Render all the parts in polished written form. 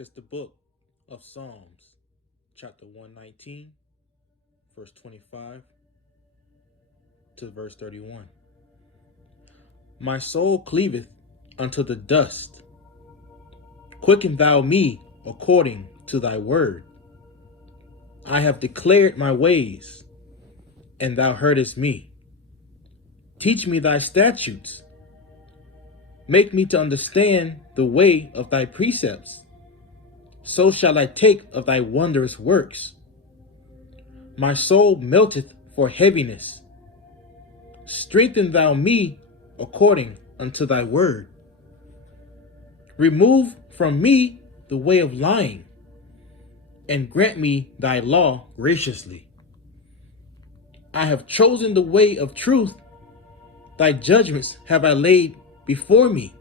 It's the book of Psalms, chapter 119, verse 25 to verse 31. My soul cleaveth unto the dust. Quicken thou me according to thy word. I have declared my ways, and thou heardest me. Teach me thy statutes. Make me to understand the way of thy precepts. So shall I take of thy wondrous works. My soul melteth for heaviness. Strengthen thou me according unto thy word. Remove from me the way of lying, and grant me thy law graciously. I have chosen the way of truth. Thy judgments have I laid before me.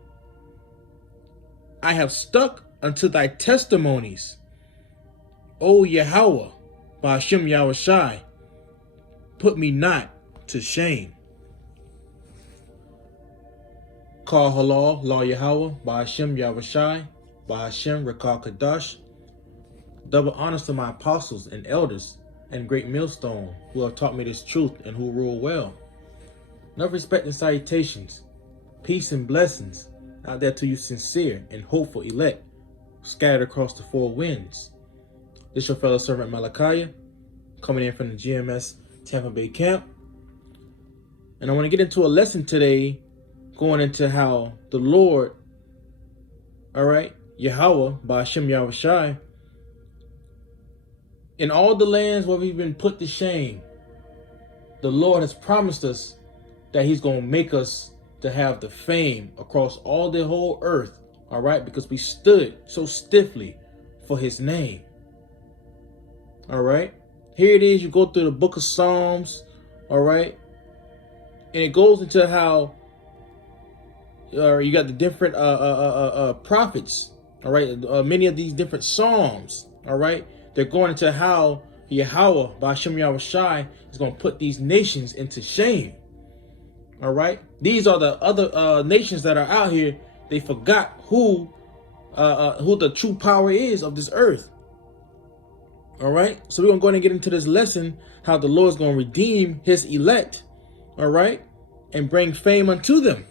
I have stuck unto thy testimonies. O YAHAWAH, YAHAWASHI, put me not to shame. Call halal, law YAHAWAH, YAHAWASHI, Rakal Kadash. Double honors to my apostles and elders and GreatMillstone, who have taught me this truth and who rule well. Enough respect and salutations, peace and blessings out there to you sincere and hopeful elect, scattered across the four winds. This your fellow servant Malachi, coming in from the GMS Tampa Bay camp. And I want to get into a lesson today, going into how the Lord, YAHAWAH, YAHAWASHI, in all the lands where we've been put to shame, the Lord has promised us that he's going to make us to have the fame across all the whole earth, because we stood so stiffly for his name. Here it is, you go through the book of Psalms, and it goes into how you got the different prophets, many of these different Psalms, they're going into how YAHAWAH, YAHAWASHI, is going to put these nations into shame. These are the other nations that are out here. They forgot who the true power is of this earth. So we're going to go ahead and get into this lesson, how the Lord is going to redeem his elect, and bring fame unto them.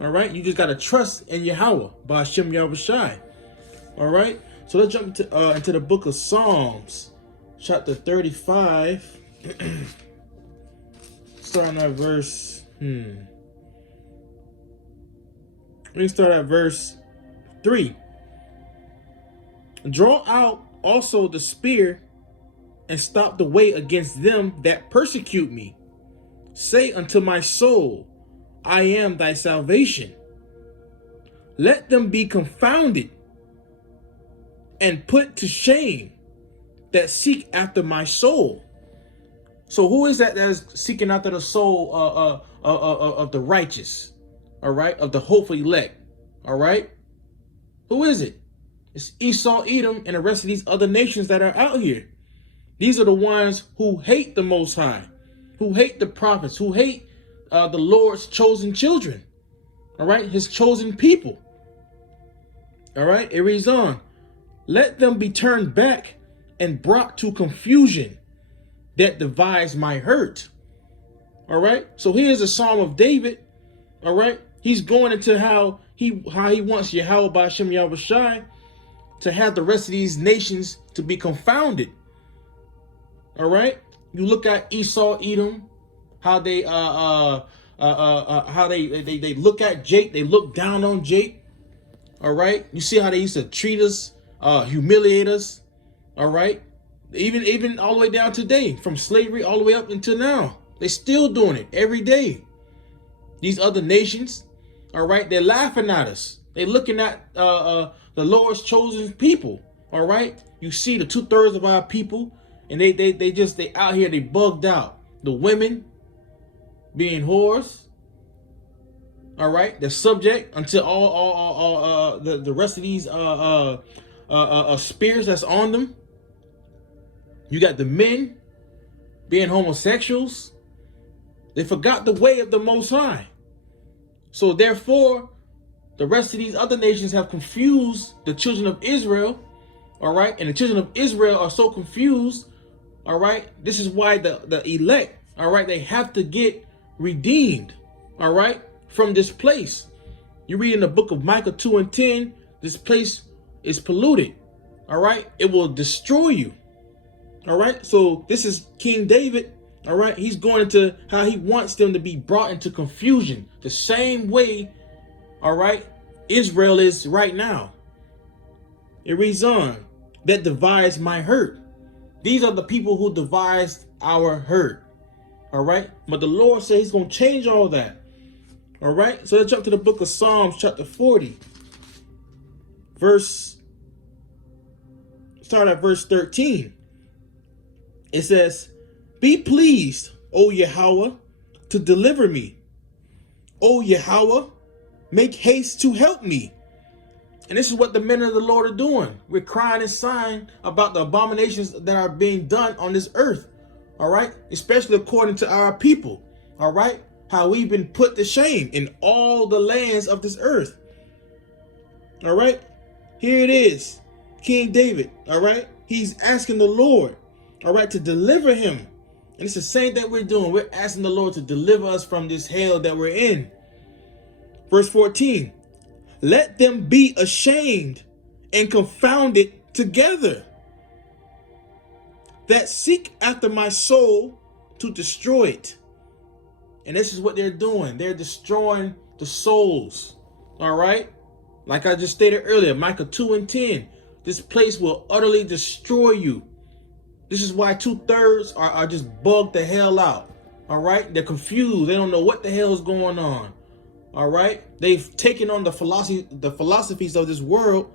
You just got to trust in YAHAWAH, YAHAWASHI. So let's jump into the book of Psalms, chapter 35, starting at verse, we can start at verse 3. Draw out also the spear, and stop the way against them that persecute me. Say unto my soul, I am thy salvation. Let them be confounded and put to shame that seek after my soul. So who is that is seeking after the soul of the righteous, of the hopeful elect, Who is it? It's Esau, Edom, and the rest of these other nations that are out here. These are the ones who hate the Most High, who hate the prophets, who hate the Lord's chosen children, his chosen people. It reads on. Let them be turned back and brought to confusion that divides my hurt. So here's a Psalm of David. He's going into how he wants YAHAWAH YAHAWASHI to have the rest of these nations to be confounded. You look at Esau, Edom, how they they look at Jake, they look down on Jake. You see how they used to treat us, humiliate us. Even all the way down today, from slavery all the way up until now. They're still doing it every day. These other nations, they're laughing at us. They're looking at the Lord's chosen people. You see the 2/3 of our people, and they out here, they bugged out. The women being whores. They're subject until all the rest of these spears that's on them. You got the men being homosexuals. They forgot the way of the Most High. So therefore, the rest of these other nations have confused the children of Israel, all right? And the children of Israel are so confused, all right? This is why the elect, all right, they have to get redeemed, all right, from this place. You read in the book of Micah 2 and 10, this place is polluted, all right? It will destroy you, all right? So this is King David, all right? He's going into how he wants them to be brought into confusion, the same way, all right, Israel is right now. It reads on, that divides my hurt. These are the people who devised our hurt, all right? But the Lord says he's going to change all that, all right? So let's jump to the book of Psalms chapter 40, start at verse 13. It says, be pleased, O Yahawah, to deliver me. O Yahawah, make haste to help me. And this is what the men of the Lord are doing. We're crying and sighing about the abominations that are being done on this earth. All right. Especially according to our people. All right. How we've been put to shame in all the lands of this earth. All right. Here it is. King David. All right. He's asking the Lord. All right. To deliver him. And it's the same thing we're doing. We're asking the Lord to deliver us from this hell that we're in. Verse 14. Let them be ashamed and confounded together that seek after my soul to destroy it. And this is what they're doing. They're destroying the souls. All right. Like I just stated earlier, Micah 2 and 10. This place will utterly destroy you. This is why 2/3 are just bugged the hell out. All right. They're confused. They don't know what the hell is going on. All right. They've taken on the philosophies of this world,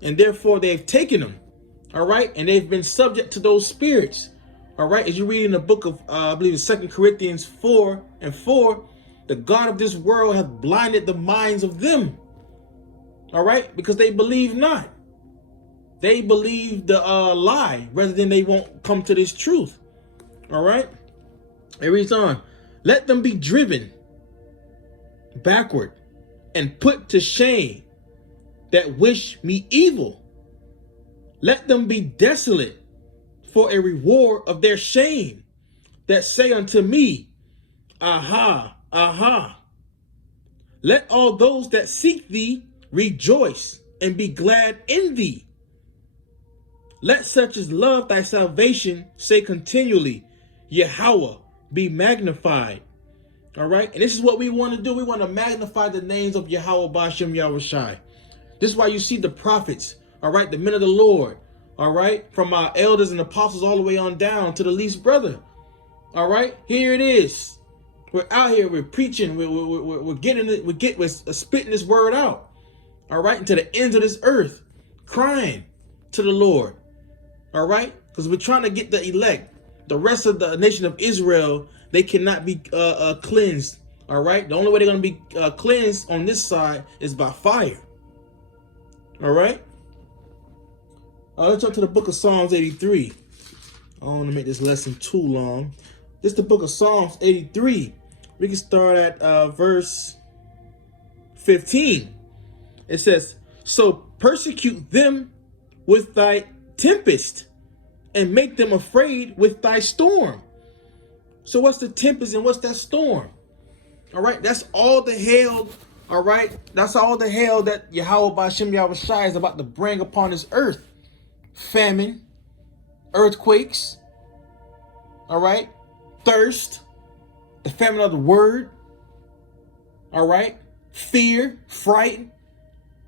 and therefore they've taken them. All right. And they've been subject to those spirits. All right. As you read in the book of, I believe it's 2 Corinthians 4 and 4, the God of this world hath blinded the minds of them. All right. Because they believe not. They believe the lie rather than they won't come to this truth. All right. It reads on. Let them be driven backward and put to shame that wish me evil. Let them be desolate for a reward of their shame that say unto me, aha, aha. Let all those that seek thee rejoice and be glad in thee. Let such as love thy salvation say continually, Yahawah, be magnified. All right. And this is what we want to do. We want to magnify the names of YAHAWASHI. This is why you see the prophets. All right. The men of the Lord. All right. From our elders and apostles all the way on down to the least brother. All right. Here it is. We're out here. We're preaching. We're getting it. We're spitting this word out. All right. Into the ends of this earth. Crying to the Lord. All right. Because we're trying to get the elect. The rest of the nation of Israel, they cannot be cleansed. All right. The only way they're going to be cleansed on this side is by fire. All right. Let's jump to the book of Psalms 83. I don't want to make this lesson too long. This is the book of Psalms 83. We can start at verse 15. It says, so persecute them with thy tempest and make them afraid with thy storm. So what's the tempest and what's that storm? All right, that's all the hell. All right, that's all the hell that Yahawah Ba'Shem Yahawashi is about to bring upon this earth. Famine, earthquakes, all right, thirst, the famine of the word, all right, fear, fright,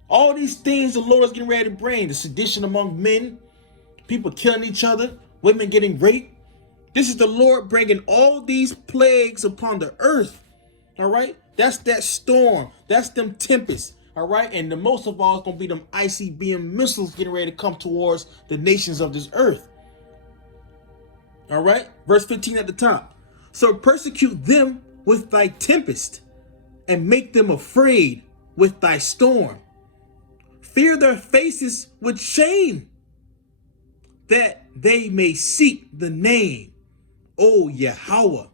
all these things the Lord is getting ready to bring. The sedition among men, people killing each other, women getting raped. This is the Lord bringing all these plagues upon the earth. All right. That's that storm. That's them tempests. All right. And the most of all is going to be them ICBM missiles getting ready to come towards the nations of this earth. All right. Verse 15 at the top. So persecute them with thy tempest and make them afraid with thy storm. Fear their faces with shame, that they may seek the name, O Yahawah.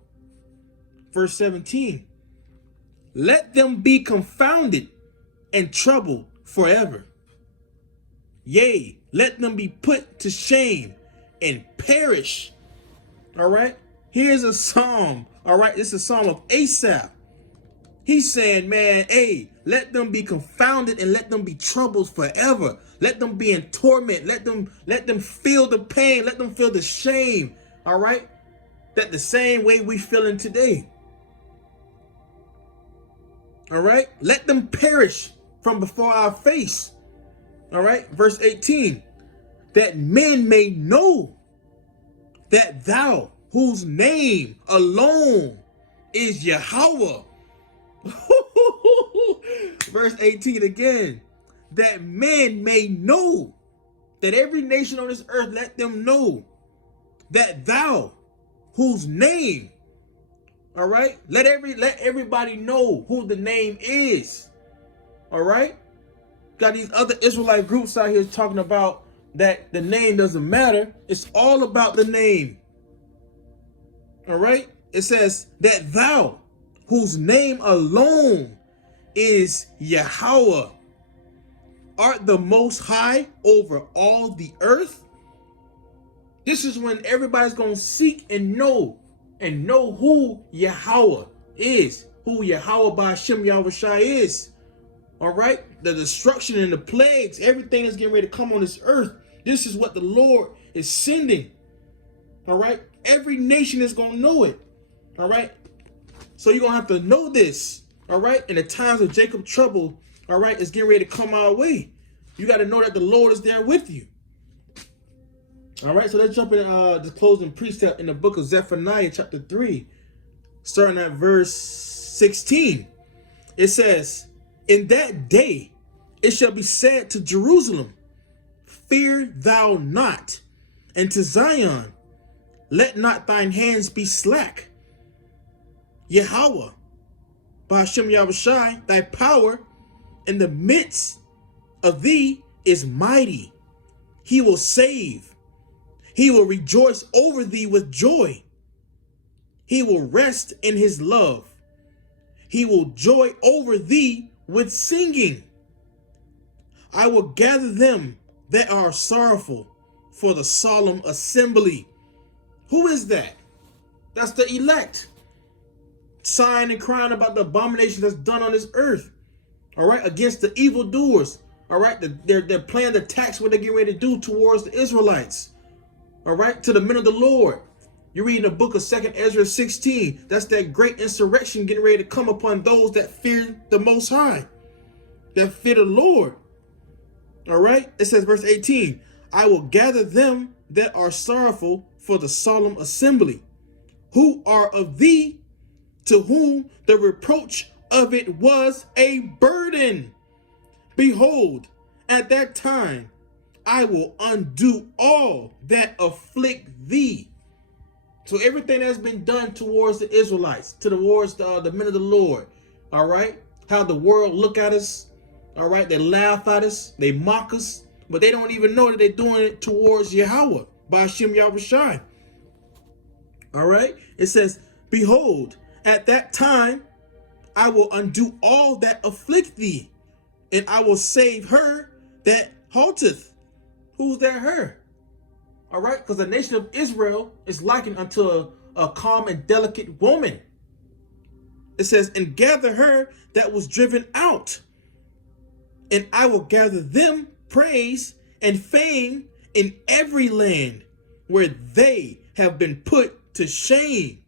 Verse 17. Let them be confounded and trouble forever. Yea, let them be put to shame and perish. All right. Here's a psalm. All right. This is a psalm of Asaph. He's saying, man, hey, let them be confounded and let them be troubled forever. Let them be in torment. Let them feel the pain. Let them feel the shame. All right. That the same way we feeling today. All right. Let them perish from before our face. All right. Verse 18. That men may know that thou, whose name alone is Yahawah. Verse 18 again. That men may know, that every nation on this earth, let them know that thou, whose name, all right, let everybody know who the name is. All right. Got these other Israelite groups out here talking about that the name doesn't matter. It's all about the name. All right. It says that thou, whose name alone is Yahawah, art the most high over all the earth. This is when everybody's going to seek and know who Yahawah is, who YAHAWASHI is. All right. The destruction and the plagues, everything is getting ready to come on this earth. This is what the Lord is sending. All right. Every nation is going to know it. All right. So you're going to have to know this. All right. In the times of Jacob trouble, all right, it's getting ready to come our way. You got to know that the Lord is there with you. All right. So let's jump in the closing precept in the book of Zephaniah chapter 3, starting at verse 16. It says, in that day it shall be said to Jerusalem, fear thou not, and to Zion, let not thine hands be slack. Yahawah, Ba'ashem Yahawashi, thy power in the midst of thee is mighty. He will save. He will rejoice over thee with joy. He will rest in his love. He will joy over thee with singing. I will gather them that are sorrowful for the solemn assembly. Who is that? That's the elect. Sighing and crying about the abomination that's done on this earth. All right, against the evildoers. All right, they're playing the tax what they're getting ready to do towards the Israelites. All right, to the men of the Lord. You're reading the book of 2 Ezra 16. That's that great insurrection getting ready to come upon those that fear the Most High, that fear the Lord. All right, it says verse 18, I will gather them that are sorrowful for the solemn assembly, who are of thee, to whom the reproach of it was a burden. Behold, at that time I will undo all that afflict thee. So everything that's been done towards the Israelites, towards the men of the Lord, all right, how the world look at us, all right, they laugh at us, they mock us, but they don't even know that they're doing it towards Yahawah, Ba'ashem Yahawashi. All right, it says, behold, at that time I will undo all that afflict thee, and I will save her that halteth. Who's that her? All right, because the nation of Israel is likened unto a calm and delicate woman. It says, and gather her that was driven out, and I will gather them praise and fame in every land where they have been put to shame.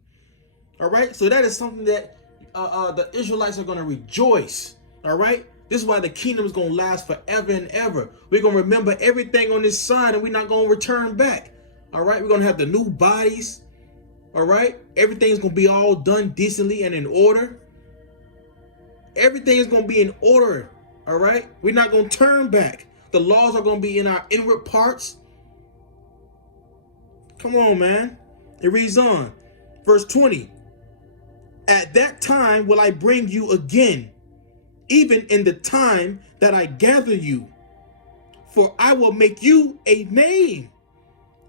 All right, so that is something that the Israelites are going to rejoice. All right, this is why the kingdom is going to last forever and ever. We're going to remember everything on this side, and we're not going to return back. All right, we're going to have the new bodies. All right, everything's going to be all done decently and in order. Everything is going to be in order. All right, we're not going to turn back. The laws are going to be in our inward parts. Come on, man. It reads on. Verse 20. At that time will I bring you again, even in the time that I gather you. For I will make you a name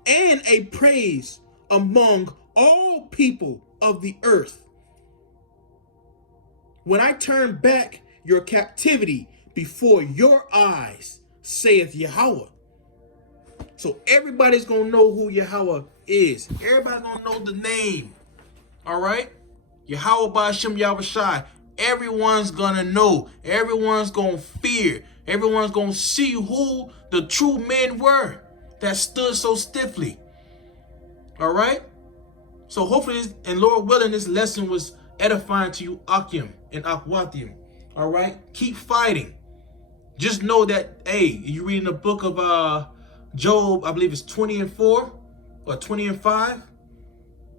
and a praise among all people of the earth. When I turn back your captivity before your eyes, saith Yahweh. So everybody's going to know who Yahweh is. Everybody's going to know the name. All right? YAHAWASHI. Everyone's going to know. Everyone's going to fear. Everyone's going to see who the true men were that stood so stiffly. All right? So hopefully, and Lord willing, this lesson was edifying to you, Akim and Akwathium. All right? Keep fighting. Just know that, hey, you read in the book of Job, I believe it's 20:4 or 20:5.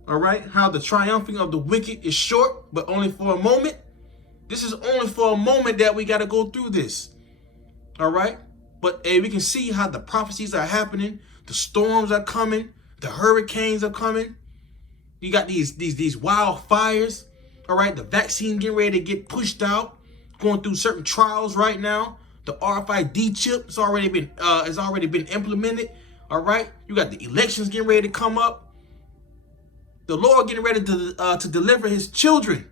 All right? How the triumphing of the wicked is short, but only for a moment. This is only for a moment that we got to go through this. All right? But hey, we can see how the prophecies are happening. The storms are coming. The hurricanes are coming. You got these wildfires. All right? The vaccine getting ready to get pushed out. Going through certain trials right now. The RFID chip has already been implemented. All right? You got the elections getting ready to come up. The Lord getting ready to deliver his children.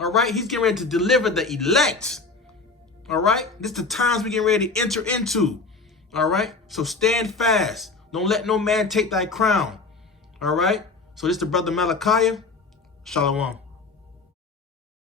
All right? He's getting ready to deliver the elect. All right? This is the times we getting ready to enter into. All right? So stand fast. Don't let no man take thy crown. All right? So this is the brother Malachi. Shalom.